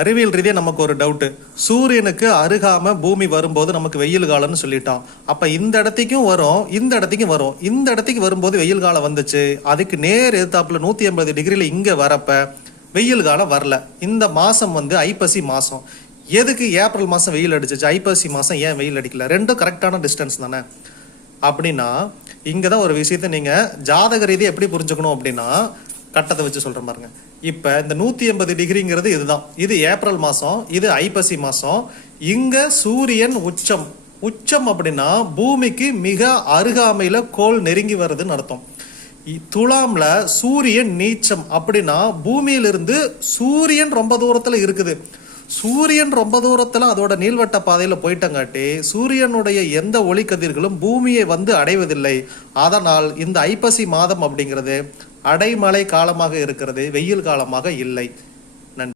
அறிவியல் ரீதியாக நமக்கு ஒரு டவுட்டு சூரியனுக்கு அருகாமல் பூமி வரும்போது நமக்கு வெயில் காலம்னு சொல்லிட்டான். அப்போ இந்த இடத்துக்கும் வரும் இந்த இடத்துக்கும் வரும். இந்த இடத்துக்கு வரும்போது வெயில் காலம் வந்துச்சு. அதுக்கு நேர் எதிர்த்தாப்புல நூற்றி எண்பது டிகிரியில் இங்கே வரப்ப வெயில் காலம் வரல. இந்த மாதம் வந்து ஐப்பசி மாதம் எதுக்கு ஏப்ரல் மாதம் வெயில் அடிச்சிச்சு? ஐப்பசி மாதம் ஏன் வெயில் அடிக்கல? ரெண்டும் கரெக்டான டிஸ்டன்ஸ் தானே. அப்படின்னா இங்கே தான் ஒரு விஷயத்தை நீங்கள் ஜாதக ரீதியை எப்படி புரிஞ்சுக்கணும் அப்படின்னா கட்டத்தை வச்சு சொல்கிறேன் பாருங்க. இப்போ இந்த நூற்றி எண்பது டிகிரிங்கிறது இதுதான். இது ஏப்ரல் மாதம் இது ஐப்பசி மாதம் இங்கே சூரியன் உச்சம். உச்சம் அப்படின்னா பூமிக்கு மிக அருகாமையில் கோள் நெருங்கி வருதுன்னு அர்த்தம். இ- சூரியன் நீச்சம் அப்படின்னா பூமியிலிருந்து சூரியன் ரொம்ப தூரத்தில் இருக்குது. சூரியன் ரொம்ப தூரத்தில் அதோட நீள்வட்ட பாதையில் போயிட்டங்காட்டி சூரியனுடைய எந்த ஒளிக்கதிர்களும் பூமியை வந்து அடைவதில்லை. அதனால் இந்த ஐப்பசி மாதம் அப்படிங்கிறது அடைமழை காலமாக இருக்கிறது வெயில் காலமாக இல்லை.